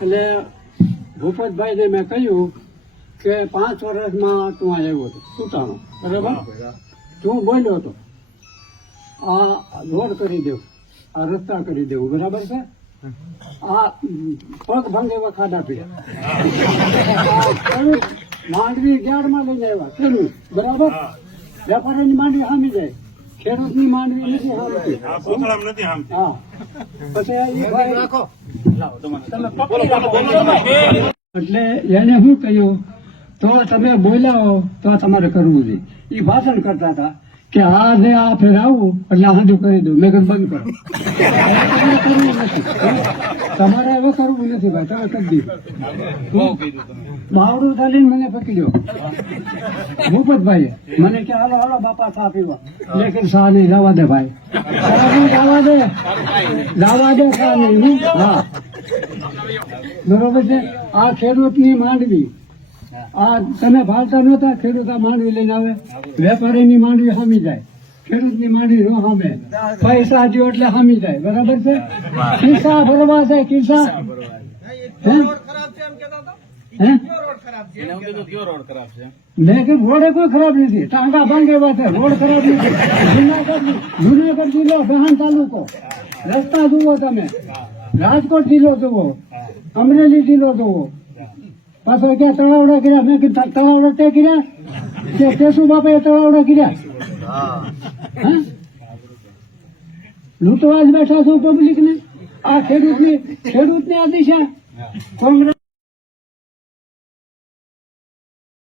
એટલે ભૂપતભાઈને મેં કહ્યું કે 5 વર્ષમાં તું આવ્યો હતો સુતાનો, બરાબર? તું બોલ્યો હતો આ રોડ કરી દેવું, આ રસ્તા કરી દેવું, બરાબર છે? આ પગ ભાંગે એવા ખાડા પીડા માંડવી 11માં લઈને આવ્યા ખેડૂત, બરાબર? વેપારીની માંડવી સામી જાય, ખેડૂતની માંડવી નથી સામતી. હા, પછી એટલે એને શું કહ્યું, તો તમે બોલ્યા તો તમારે કરવું જોઈએ. એ ભાષણ કરતા હતા કે આ જે આ ફેર આવું એટલે હાજુ કરી દઉં. મેં કહ્યું બંધ કરો, તમારે હવે કરવું નથી ભાઈ, તમે કરી દીધું. બાવડું ચાલીને મને પકડ્યો ભૂપતભાઈએ, મને કે હાલો હાલો બાપા ચા પીવા. લેકિન શા નહીં, જવા દે ભાઈ, જવા દે શા નહીં. હા, બરોબર છે. આ ખેડૂતની માંડવી, આ તમે ભાવતા નહોતા, ખેડૂત આ માંડવી લઈને આવે, વેપારીની માંડવી સામી જાય, ખેડૂતની માંડવી નો સામે. પૈસા દો એટલે સામી જાય, બરાબર છે? કિસ્સા ભરવા છે, કિસ્સા. મેં કીધું રોડે કોઈ ખરાબ નથી, ટાંગા ભાંગે એવા છે, રોડ ખરાબ નથી. જુનાગઢ જિલ્લો, બહાન તાલુકો, રસ્તા જુઓ તમે, રાજકોટ જિલ્લો જુઓ, અમરેલી જિલ્લો જુઓ, પાછો ક્યાં તળાવડા કર્યા. મેં કીધું તળાવડા તે કર્યા કે કેશુ બાપાએ તળાવડા કર્યા? લૂંટવા જ બેઠા છો પબ્લિક ને. આ ખેડૂતની આ દિશા કોંગ્રેસ